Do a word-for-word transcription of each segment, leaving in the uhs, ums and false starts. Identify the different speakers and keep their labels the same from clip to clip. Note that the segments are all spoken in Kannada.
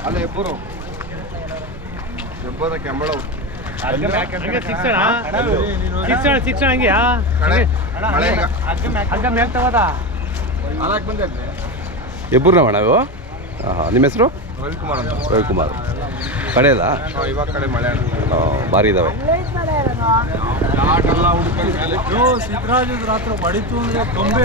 Speaker 1: ಅಲ್ಲ ಎಬ್ಬರು ಎಬ್ಬರ ಕೆಂಬಳವು
Speaker 2: ಶಿಕ್ಷಣ ಶಿಕ್ಷಣ ಹಂಗೆ
Speaker 3: ಎಬ್ಬರು ಅಣ್ಣ ಇವು ಹಾಂ ನಿಮ್ಮ ಹೆಸರು
Speaker 1: ರವಿಕುಮಾರ್ ಅಂತ
Speaker 3: ರವಿಕುಮಾರ್ ಕಡೆಯಲ್ಲ
Speaker 1: ಇವಾಗ ಕಡೆ ಮಳೆ
Speaker 3: ಭಾರಿ ಇದ್ದಾವೆ
Speaker 2: ಸಿದ್ದರಾಜ ರಾತ್ರಿ ಬಡಿತು ಅಂದ್ರೆ ಕೊಂಬೆ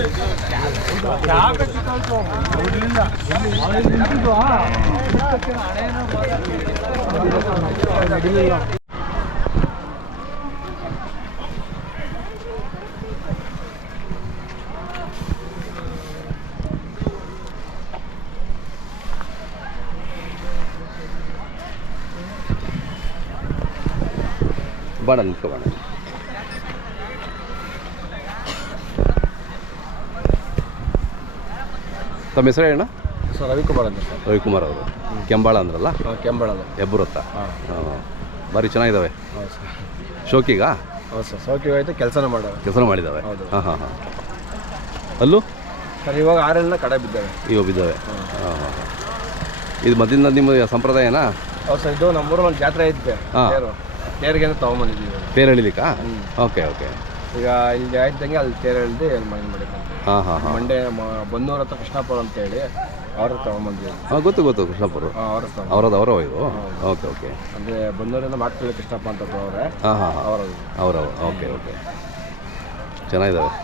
Speaker 3: ಬಾಣ ನಿಂತ್ಕೊ ಬಾಣ ತಮ್ಮ ಹೆಸರು ಹೇಳಣ್ಣ
Speaker 1: ಸರ್ ರವಿಕುಮಾರ್ ಅಂತ ಸರ್
Speaker 3: ರವಿಕುಮಾರ್ ಅವರು ಕೆಂಬಾಳ ಅಂದ್ರಲ್ಲ
Speaker 1: ಕೆಂಬಳದ
Speaker 3: ಹೆಬ್ಬುರತ್ತ
Speaker 1: ಹಾಂ
Speaker 3: ಹಾಂ ಭಾರಿ ಚೆನ್ನಾಗಿದ್ದಾವೆ
Speaker 1: ಹೌದು ಸರ್
Speaker 3: ಶೋಕಿಗಾ
Speaker 1: ಹೌದು ಸರ್ ಸೌಖ್ಯ ಆಯಿತು ಕೆಲಸನ ಮಾಡೋದು
Speaker 3: ಕೆಲಸ ಮಾಡಿದ್ದಾವೆ
Speaker 1: ಹೌದು.
Speaker 3: ಹಾಂ ಹಾಂ ಹಾಂ ಅಲ್ಲೂ
Speaker 1: ಸರ್ ಇವಾಗ ಆರೆಲ್ಲ ಕಡೆ ಬಿದ್ದಾವೆ
Speaker 3: ಇವು ಬಿದ್ದಾವೆ ಹಾಂ ಹಾಂ ಇದು ಮೊದಲಿಂದ ನಿಮ್ಮ ಸಂಪ್ರದಾಯನಾ
Speaker 1: ಹೌದು ಸರ್ ಇದು ನಮ್ಮೂರಲ್ಲಿ ಜಾತ್ರೆ ಐತೆ
Speaker 3: ಹಾಂ.
Speaker 1: ತೇರು ತೇರಿಗೆ ತೊಗೊಂಬಂದಿದ್ದೀವಿ
Speaker 3: ತೇರು ಎಳಿಲಿಕ್ಕಾ ಓಕೆ ಓಕೆ
Speaker 1: ಈಗ ಇಲ್ಲಿ ಆಯ್ತಂಗೆ ಅಲ್ಲಿ ತೇರು ಎಳ್ದು ಅಲ್ಲಿ ಮನೆ ಮಾಡಿಕೊಂಡು
Speaker 3: ಹಾಂ ಹಾಂ ಹಾಂ
Speaker 1: ಮಂಡ್ಯ ಮ- ಬನ್ನೂರ ಹತ್ರ ಕೃಷ್ಣಾಪುರ ಅಂತೇಳಿ ಅವ್ರ ತೊಗೊಂಬಂದಿದ್ದೀವಿ
Speaker 3: ಹಾಂ ಗೊತ್ತು ಗೊತ್ತು ಕೃಷ್ಣಪುರ
Speaker 1: ಹಾಂ ಅವ್ರ ತಗೊಂಡು
Speaker 3: ಅವರದ್ದು ಅವರ ಇದು ಓಕೆ ಓಕೆ
Speaker 1: ಅಂದರೆ ಬನ್ನೂರಿಂದ ಮಾಟ್ಕಳ್ಳಿ ಕೃಷ್ಣಪ್ಪ ಅಂತ ಅವರೇ
Speaker 3: ಹಾಂ ಹಾಂ ಹಾಂ
Speaker 1: ಅವರದು
Speaker 3: ಅವರವ ಓಕೆ ಓಕೆ ಚೆನ್ನಾಗಿದ್ದಾವೆ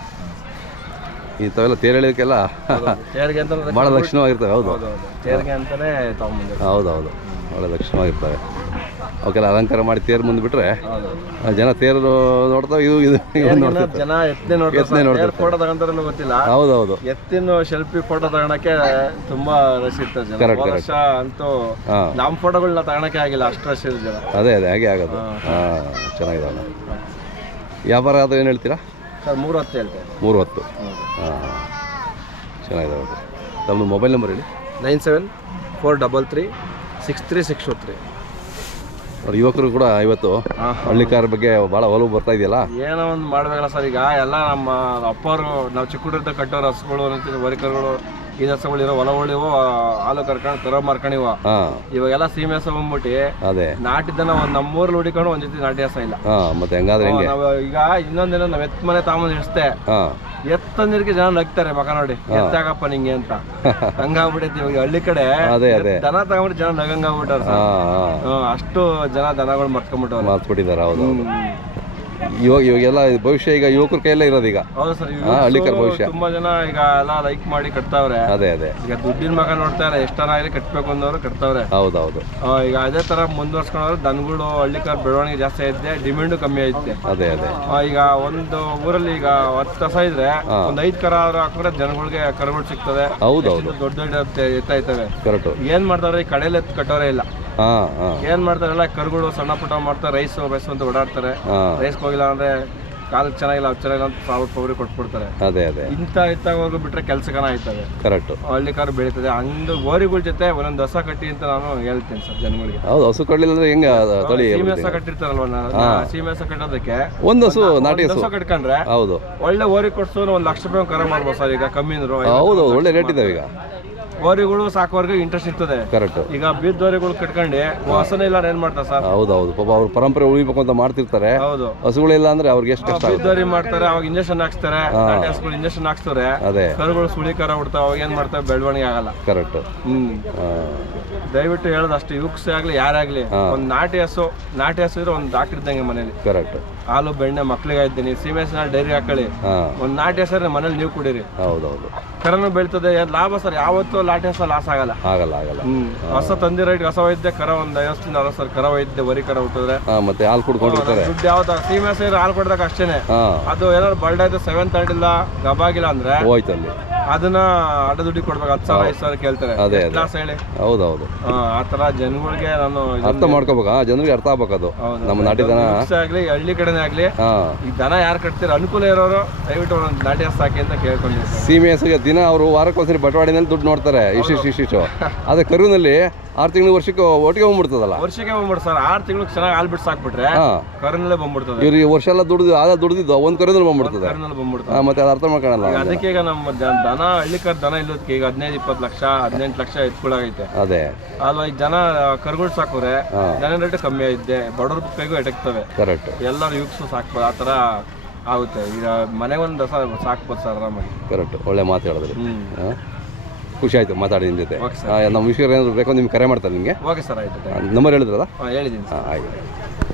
Speaker 3: ಇಂಥವೆಲ್ಲ ತೇರು ಎಳಿಯೋಕ್ಕೆಲ್ಲ
Speaker 1: ತೇರಿಗೆ ಅಂತ
Speaker 3: ಭಾಳ ಲಕ್ಷಣವಾಗಿರ್ತವೆ ಹೌದು
Speaker 1: ಹೌದು ಹೌದು ತೇರಿಗೆ ಅಂತಲೇ ತೊಗೊಂಬಂದಿದ್ದೀವಿ
Speaker 3: ಹೌದು ಹೌದು ಭಾಳ ಲಕ್ಷಣವಾಗಿರ್ತವೆ ಅವಕ್ಕೆಲ್ಲ ಅಲಂಕಾರ ಮಾಡಿ ತೇರು ಮುಂದೆ ಬಿಟ್ಟರೆ
Speaker 1: ಹೌದು
Speaker 3: ಜನ ತೇರು ನೋಡ್ತಾವೆ ಇದು ಇದು ಇವು ನೋಡ್ತಿರ್ತಾರೆ
Speaker 1: ಜನ ಎತ್ತನೆ
Speaker 3: ಎತ್ತನೆ
Speaker 1: ನೋಡ್ತಾರೆ
Speaker 3: ನೋಡ್ತಾರೆ.
Speaker 1: ಫೋಟೋ ತಗೊಂತಾರಲ್ಲ ಗೊತ್ತಿಲ್ಲ
Speaker 3: ಹೌದು ಹೌದು
Speaker 1: ಎತ್ತಿನ ಸೆಲ್ಫಿ ಫೋಟೋ ತಗೊಳಕ್ಕೆ ತುಂಬಾ ರಶ್ ಇರ್ತಾರೆ ಜನ
Speaker 3: Correct,
Speaker 1: ಹೋದ
Speaker 3: correct.
Speaker 1: ವರ್ಷ ಅಂತೂ
Speaker 3: ಹಾಂ
Speaker 1: ನಮ್ಮ ಫೋಟೋಗಳನ್ನ ತಗೊಳಕ್ಕೆ ಆಗಿಲ್ಲ ಅಷ್ಟು ರಶ್ ಇರೋ ಜನ
Speaker 3: ಅದೇ ಅದೇ ಹಾಗೆ ಆಗೋದು ಹಾಂ ಚೆನ್ನಾಗಿದ್ದಾವೆ ವ್ಯಾಪಾರ ಅದು ಏನು ಹೇಳ್ತೀರಾ
Speaker 1: ಸರ್ ಮೂರು ಹೊತ್ತು ಹೇಳ್ತೇವೆ
Speaker 3: ಮೂರು ಹೊತ್ತು ಹಾಂ ಚೆನ್ನಾಗಿದ್ದಾವೆ ತಮ್ಮದು ಮೊಬೈಲ್ ನಂಬರ್ ಹೇಳಿ
Speaker 1: nine seven four double three six three six two three
Speaker 3: ಅವ್ರ ಯುವಕರು ಕೂಡ ಇವತ್ತು
Speaker 1: ಹಾಂ.
Speaker 3: ಹಳ್ಳಿಕಾರ ಬಗ್ಗೆ ಭಾಳ ಒಲವು ಬರ್ತಾ ಇದೆಯಲ್ಲ
Speaker 1: ಏನೋ ಒಂದು ಮಾಡಬೇಕಲ್ಲ ಸರ್ ಈಗ ಎಲ್ಲ ನಮ್ಮ ಅಪ್ಪರು ನಾವು ಚಿಕ್ಕ ಹುಡುಗರಿಂದ ಕಟ್ಟೋರು ಹಸುಗಳು ಅಂತಿದ್ರು ವರಿಕರುಗಳು ಈ ಹಸುಗಳು ಇರೋ ಹೊಲಗಳಿವು ಹಾಲು ಕರ್ಕೊಂಡು ಕರೋ ಮಾರ್ಕೊಂಡಿವ
Speaker 3: ಹಾಂ
Speaker 1: ಇವಾಗೆಲ್ಲ ಸೀಮೆ ಹಸು ಬಂದ್ಬಿಟ್ಟು
Speaker 3: ಅದೇ
Speaker 1: ನಾಟಿದ್ದನ್ನ ಒಂದು ನಮ್ಮೂರಲ್ಲಿ ಹುಡಿಕೊಂಡು ಒಂದು ಜೊತೆ ನಾಟಿ ಹಸ ಇಲ್ಲ
Speaker 3: ಹಾಂ ಮತ್ತೆ ಹೆಂಗಾದ್ರೆ ಹೆಂಗೆ
Speaker 1: ನಾವು ಈಗ ಇನ್ನೊಂದೇನೋ ನಾವು ಎತ್ ಮನೆ ತಾಮಂದ್ ಇಳಿಸ್ತೆ
Speaker 3: ಹಾಂ
Speaker 1: ಎತ್ತಂದಿರ್ಗೆ ಜನ ನಗ್ತಾರೆ ಮಕ ನೋಡಿ ಎತ್ತಾಗಪ್ಪ ನಿಂಗೆ ಅಂತ ಹಂಗಾಗ್ಬಿಟ್ಟೈತಿ ಇವಾಗ ಹಳ್ಳಿ ಕಡೆ
Speaker 3: ಅದೇ ಅದೇ
Speaker 1: ದನ ತಗೊಂಡ್ಬಿಟ್ಟು ಜನ ನಗಂಗಾಗ್ಬಿಟ್ಟಾರ
Speaker 3: ಹಾಂ ಹಾಂ
Speaker 1: ಅಷ್ಟು ಜನ ದನಗಳು ಮರ್ಕೊಂಡ್ಬಿಟ್ಟವ್ರೆ
Speaker 3: ಮಾತ್ಬಿಟ್ಟಿದ್ದಾರೆ ಹೌದು ಹೌದು ಇವಾಗ ಇವಾಗೆಲ್ಲ ಇದು ಭವಿಷ್ಯ ಈಗ ಯುವಕರ ಕೈಯಲ್ಲೇ ಇರೋದು ಈಗ
Speaker 1: ಹೌದು ಸರ್
Speaker 3: ಹಾ, ಹಳ್ಳಿಕರ್ ಭವಿಷ್ಯ.
Speaker 1: ತುಂಬಾ ಜನ ಈಗ ಎಲ್ಲ ಲೈಕ್ ಮಾಡಿ ಕಟ್ತಾವ್ರೆ
Speaker 3: ಅದೇ ಅದೇ
Speaker 1: ಈಗ ದುಡ್ಡಿನ ಮಗ ನೋಡ್ತಾರೆ ಎಷ್ಟ್ ಜನ ಆಗಲಿ ಕಟ್ಬೇಕು ಅಂದವ್ರು ಕಟ್ತಾವ್ರೆ
Speaker 3: ಹೌದು ಹೌದು
Speaker 1: ಆ, ಈಗ ಅದೇ ತರ ಮುಂದುವರ್ಸ್ಕೊಂಡ್ರೆ ದನಗಳು ಹಳ್ಳಿಕರ್ ಬೆಳವಣಿಗೆ ಜಾಸ್ತಿ ಐತೆ ಡಿಮ್ಯಾಂಡು ಕಮ್ಮಿ ಐತೆ
Speaker 3: ಅದೇ ಅದೇ
Speaker 1: ಆ, ಈಗ ಒಂದು ಊರಲ್ಲಿ ಈಗ ಹತ್ತು ಕಸ ಇದ್ರೆ ಒಂದ್ ಐದ್ ಕರ ಆದ್ರೂ ಹಾಕಿದ್ರೆ ಜನಗಳಿಗೆ ಕರುಗಳು ಸಿಗ್ತದೆ
Speaker 3: ಹೌದು ಹೌದು
Speaker 1: ದೊಡ್ಡ ದೊಡ್ಡ ಎತ್ತ ಐತವೆ
Speaker 3: ಕರೆಕ್ಟು
Speaker 1: ಏನ್ ಮಾಡ್ತಾವ್ರೆ ಈ ಕಡೆಯಲ್ಲಿ ಎತ್ತು ಕಟ್ಟೋರೇ ಇಲ್ಲ
Speaker 3: ಹಾಂ ಹಾಂ
Speaker 1: ಏನ್ ಮಾಡ್ತಾರಲ್ಲ ಕರುಗಳು ಸಣ್ಣ ಪುಟ್ಟ ಮಾಡ್ತಾರೆ ರೈಸ್ ಬೈಸ್ ಅಂತ ಓಡಾಡ್ತಾರೆ
Speaker 3: ಹಾಂ
Speaker 1: ರೈಸ್ಗೆ ಹೋಗಿಲ್ಲ ಅಂದ್ರೆ ಕಾಲ್ ಚೆನ್ನಾಗಿಲ್ಲ ಅದು ಚೆನ್ನಾಗಿಲ್ಲ ಅಂತ ಸಾವಿರ ಪೌರಿ ಕೊಟ್ಬಿಡ್ತಾರೆ
Speaker 3: ಅದೇ ಅದೇ
Speaker 1: ಇಂಥ ಎತ್ತಾಗೋರ್ಗು ಬಿಟ್ರೆ ಕೆಲ್ಸಕನ ಆಯ್ತವೆ
Speaker 3: ಕರೆಕ್ಟು
Speaker 1: ಹಳ್ಳಿ ಕಾರು ಬೆಳೀತದೆ ಹಂಗ ಓರಿಗಳ ಜೊತೆ ಒಂದೊಂದು ದಸ ಕಟ್ಟಿ ಅಂತ ನಾನು ಹೇಳ್ತೀನಿ ಸರ್ ಜನಗಳಿಗೆ
Speaker 3: ಹೌದು ಹಸು ಕಡ್ಲಿಲ್ಲ ಅಂದ್ರೆ ಹೆಂಗೆ ಅದು ತಳಿ
Speaker 1: ಸೀಮೆ ಹಸ ಕಟ್ಟಿರ್ತಾರಲ್ವ ಸೀಮೆ ಹಸ ಕಟ್ಟೋದಕ್ಕೆ
Speaker 3: ಒಂದು ಹಸು ನಾಟಿ
Speaker 1: ಒಂದ್
Speaker 3: ಹಸು
Speaker 1: ಹಸ ಕಟ್ಕೊಂಡ್ರೆ
Speaker 3: ಹೌದು
Speaker 1: ಒಳ್ಳೆ ಓರಿ ಕೊಡ್ಸೋರು ಒಂದ್ ಲಕ್ಷ ರೂಪಾಯಿ ಕರ ಮಾಡ್ಬೋದು ಸರ್ ಈಗ ಕಮ್ಮಿ ಅಂದ್ರು
Speaker 3: ಹೌದು ಹೌದು ಒಳ್ಳೆ ರೇಟ್ ಇದಾವೆ ಈಗ
Speaker 1: ಓರಿಗಳು ಸಾಕೋರ್ಗೆ ಇಂಟ್ರೆಸ್ಟ್ ಇರ್ತದೆ
Speaker 3: ಕರೆಕ್ಟು
Speaker 1: ಈಗ ಬೀದ್ ಓರಿಗಳು ಕಟ್ಕೊಂಡು ಹಸನ ಇಲ್ಲ ಏನ್ ಮಾಡ್ತಾರೆ ಸರ್
Speaker 3: ಹೌದು ಹೌದು ಪಾಪ ಅವ್ರ ಪರಂಪರೆ ಉಳಿಬೇಕು ಅಂತ ಮಾಡ್ತಿರ್ತಾರೆ
Speaker 1: ಹೌದು
Speaker 3: ಹಸುಗಳಿಲ್ಲ ಅಂದ್ರೆ ಅವ್ರಿಗೆ ಎಷ್ಟು ಕಷ್ಟ ಆಗುತ್ತೆ
Speaker 1: ಬೀದ್ದೋರಿ ಮಾಡ್ತಾರೆ ಅವಾಗ ಇಂಜೆಕ್ಷನ್ ಹಾಕ್ಸ್ತಾರೆ ನಾಟಿ ಹಸುಗಳು ಇಂಜೆಕ್ಷನ್ ಹಾಕ್ಸ್ತಾರೆ
Speaker 3: ಅದೇ
Speaker 1: ಕರುಗಳು ಸುಳಿ ಕರ ಹುಡ್ತಾವ ಅವಾಗ ಏನ್ ಮಾಡ್ತಾವೆ ಬೆಳವಣಿಗೆ ಆಗಲ್ಲ
Speaker 3: ಕರೆಕ್ಟು
Speaker 1: ಹ್ಮ್
Speaker 3: ಹಾಂ
Speaker 1: ದಯವಿಟ್ಟು ಹೇಳೋದು ಅಷ್ಟು ಯುಕ್ಸ್ ಆಗ್ಲಿ ಯಾರಾಗ್ಲಿ ಒಂದ್ ನಾಟಿ ಹಸು ನಾಟಿ ಹಸು ಇದ್ರೆ ಒಂದ್ ಡಾಕ್ಟರ್ ಇದ್ದಂಗೆ ಮನೇಲಿ
Speaker 3: ಕರೆಕ್ಟು
Speaker 1: ಹಾಲು ಬೆಣ್ಣೆ ಮಕ್ಳಿಗೆ ಆಯ್ತೀನಿ ಸೀಮೆ ಹಸಿನ ಡೈರಿ ಹಾಕೊಳ್ಳಿ
Speaker 3: ಹಾಂ
Speaker 1: ಒಂದ್ ನಾಟಿ ಹಸು ಮನೇಲಿ ನೀವು ಕುಡೀರಿ
Speaker 3: ಹೌದು ಹೌದು
Speaker 1: ಕರನು ಬೆಳ್ತದೆ ಏನ್ ಲಾಭ ಸರ್ ಯಾವತ್ತೂ ನಾಟಿ ಹಸ ಲಾಸ್ ಆಗಲ್ಲ
Speaker 3: ಆಗಲ್ಲ ಆಗಲ್ಲ
Speaker 1: ಹ್ಮ್ ಹೊಸ ತಂದಿರೋ ಇಟ್ಟು ಹೊಸ ವೈದ್ಯ ಕರ ಒಂದ್ ಐವತ್ತಿಂದ ಅರವತ್ತು ಸರ್ ಕರ ವೈದ್ಯ ವರಿ ಕರ ಹುಟ್ಟಿದ್ರೆ
Speaker 3: ಹಾಂ ಮತ್ತೆ ಹಾಲು ಕುಡ್ಕೊಂಡಿರ್ತಾರೆ
Speaker 1: ದುಡ್ಡು ಯಾವ್ದು ಸೀಮೆ ಹಸು ಇದ್ರೆ ಹಾಲು ಕೊಡ್ದಾಗ ಅಷ್ಟೇನೆ
Speaker 3: ಹಾಂ
Speaker 1: ಅದು ಏನಾದ್ರು ಬರ್ಡಾಯ್ತು ಸೆವೆನ್ ತರ್ಟಿಲ್ಲ ಗಬಾಗಿಲ್ಲ ಅಂದ್ರೆ
Speaker 3: ಹೋಯ್ತು ಅಲ್ಲಿ
Speaker 1: ಅದನ್ನ ಅಡ್ಡ ದುಡ್ಡಿ ಕೊಡ್ಬೇಕು ಹತ್ತು ಸಾವಿರ ಐದು ಸಾವಿರ ಕೇಳ್ತಾರೆ
Speaker 3: ಅದೇ,
Speaker 1: ಎಷ್ಟ್ ಲಾಸ್ ಹೇಳಿ
Speaker 3: ಹೌದು ಹೌದು
Speaker 1: ಆ, ಆ ತರ ಜನಗಳಿಗೆ ನಾನು
Speaker 3: ಅರ್ಥ ಮಾಡ್ಕೋಬೇಕಾ ಜನರಿಗೆ ಅರ್ಥ ಆಗ್ಬೇಕು ಅದು ನಮ್ಮ ನಾಟಿ ದನ
Speaker 1: ಮಿಕ್ಸ್ ಆಗ್ಲಿ ಹಳ್ಳಿ ಕಡೆನೇ ಆಗ್ಲಿ
Speaker 3: ಹಾಂ
Speaker 1: ಈ ದನ ಯಾರು ಕಟ್ತೀರ ಅನುಕೂಲ ಇರೋರು ದಯವಿಟ್ಟು ಒಂದೊಂದು ನಾಟಿ ಹಸು ಸಾಕಿ ಅಂತ ಕೇಳ್ಕೊಂಡಿರ್ತಾರೆ
Speaker 3: ಸೀಮೆ ಹಸುಗೆ ದಿನ ಅವರು ವಾರಕ್ಕೊಂದ್ಸರಿ ಬಟವಾಡಿನಲ್ಲಿ ದುಡ್ಡು ನೋಡ್ತಾರೆ ಇಷ್ಟಿಷ್ಟು ಇಷ್ಟಿಷ್ಟು ಅದೇ ಕರುವಿನಲ್ಲಿ ಆರು ತಿಂಗಳು ವರ್ಷಕ್ಕೆ ಒಟ್ಟಿಗೆ ಬಂದ್ಬಿಡ್ತದಲ್ಲ.
Speaker 1: ವರ್ಷಕ್ಕೆ ಬಂದ್ಬಿಡ್ತು ಸರ್. ಆರು ತಿಂಗಳು ಚೆನ್ನಾಗಿ ಹಾಲು ಬಿಟ್ಟು ಸಾಕ್ಬಿಟ್ರೆ
Speaker 3: ಹಾಂ,
Speaker 1: ಕರುನಲ್ಲೇ ಬಂದ್ಬಿಡ್ತದೆ.
Speaker 3: ಇವ್ರು ಈ ವರ್ಷ ಎಲ್ಲ ದುಡ್ದು ಆದ ದುಡ್ದಿದ್ದು ಒಂದು ಕರುನಲ್ಲಿ ಬಂದ್ಬಿಡ್ತದೆ.
Speaker 1: ಕರುನಲ್ಲಿ ಬಂದ್ಬಿಡ್ತದೆ.
Speaker 3: ಹಾಂ, ಮತ್ತೆ ಅದು ಅರ್ಥ ಮಾಡ್ಕೊಳ್ಳಲ್ಲ.
Speaker 1: ಈಗ ಅದಕ್ಕೆ ಈಗ ನಮ್ಮ ದ- ದನ ಹಳ್ಳಿ ಕರ್ ದನ ಇಲ್ಲೋದಕ್ಕೆ ಈಗ ಹದಿನೈದು ಇಪ್ಪತ್ತು ಲಕ್ಷ ಹದಿನೆಂಟು ಲಕ್ಷ ಎತ್ಕೊಳಗೈತೆ
Speaker 3: ಅದೇ
Speaker 1: ಅಲ್ವಾ. ಈಗ ಜನ ಕರುಗಳು ಸಾಕೋರೆ
Speaker 3: ಹಾಂ,
Speaker 1: ದನ ರೇಟ್ ಕಮ್ಮಿ ಐತೆ, ಬಡವ್ರ ಕೈಗೂ ಎಟಕ್ತವೆ.
Speaker 3: ಕರೆಕ್ಟ್
Speaker 1: ಎಲ್ಲರೂ ಯುಕ್ಸು ಸಾಕ್ಬೋದು, ಆ ಥರ ಆಗುತ್ತೆ. ಈಗ ಮನೆಗೆ ಒಂದು ದಸ ಸಾಕ್ಬೋದು ಸರ್ ಆರಾಮಾಗಿ.
Speaker 3: ಕರೆಕ್ಟ್, ಒಳ್ಳೆ ಮಾತು ಹೇಳಿದ್ರಿ.
Speaker 1: ಹ್ಮ್
Speaker 3: ಹಾಂ, ಖುಷಿ ಆಯಿತು ಮಾತಾಡಿ ನಿಮ್ಮ ಜೊತೆ.
Speaker 1: Okay sir.
Speaker 3: ಹಾಂ, ನಮ್ಮ ವಿಷಯ ಏನಾದರೂ ಬೇಕೋ ನಿಮ್ಗೆ ಕರೆ ಮಾಡ್ತಾರೆ ನಿಮಗೆ.
Speaker 1: ಓಕೆ ಸರ್, ಆಯ್ತು.
Speaker 3: ನಂಬರ್ ಹೇಳಿದ್ರಲ್ಲ?
Speaker 1: ಹಾಂ ಹೇಳಿದ್ದೀನಿ.
Speaker 3: ಹಾಂ, ಆಯ್ತು.